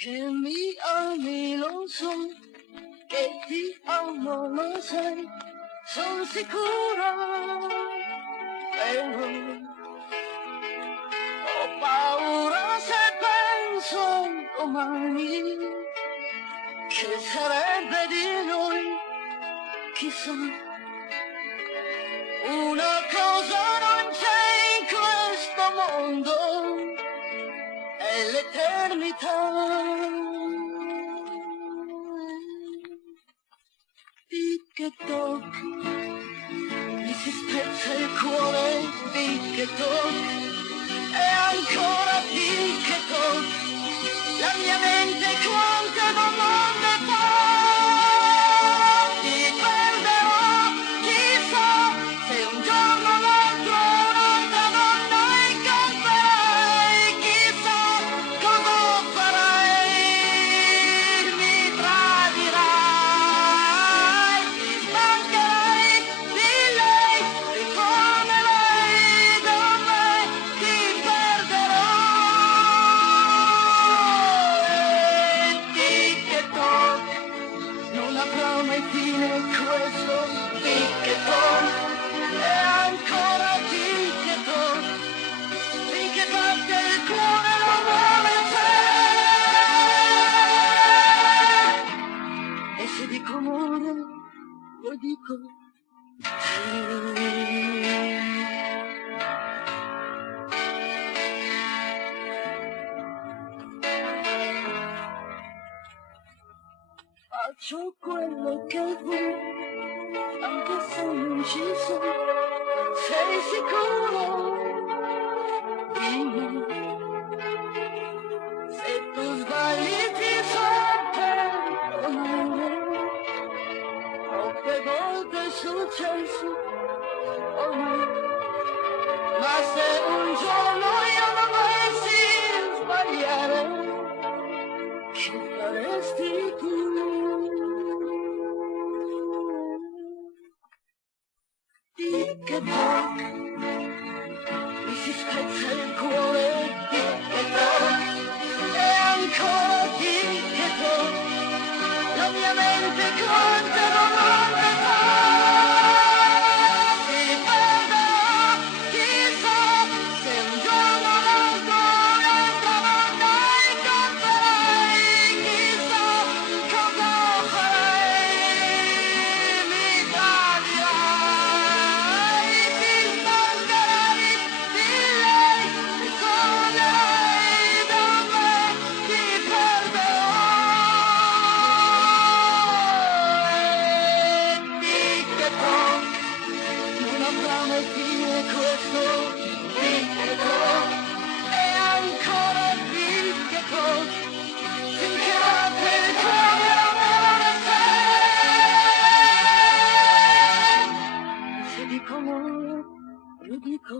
Che mi ami lo so, che ti amo lo sai, son sicura, però ho paura se penso domani che sarebbe di noi, chissà, una cosa non c'è in questo mondo, è l'eternità. Tic-toc, mi si spezza il cuore, tic-toc, e ancora tic-toc, la mia mente quante domande fa, ti perderò, chissà, se un giorno o l'altro un'altra donna incontrerai, chissà cosa farai, mi tradirai, ti stancherai di lei, ritornerai da me, ti perderò. Tic-toc, non avrà mai fine questo tic-toc, e ancora tic-toc, finché batte il cuore non vuole te. E se dico amore, lo dico faccio quello che vuoi, anche se non ci sono, sei sicuro di me? Se tu sbagli ti so perdonare, troppe volte è successo ormai, ma se un giorno io dovessi sbagliare, che faresti tu? Tic-toc, mi si spezza il cuore, tic-toc, e ancora tic-toc, la mia mente quante domande fa, ti perderò, chissà, se un giorno o l'altro un'altra donna incontrerai, chissà cosa farai, mi tradirai, ti stancherai di lei, ritornerai da me, ti perderò. Tic-toc, non avrà mai fine questo tic-toc, e ancora tic-toc, finché batte il cuore amore te. Se dico amore, lo dico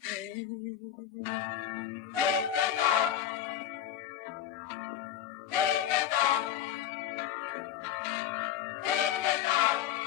te. Tic-toc, tic-toc, tic-toc.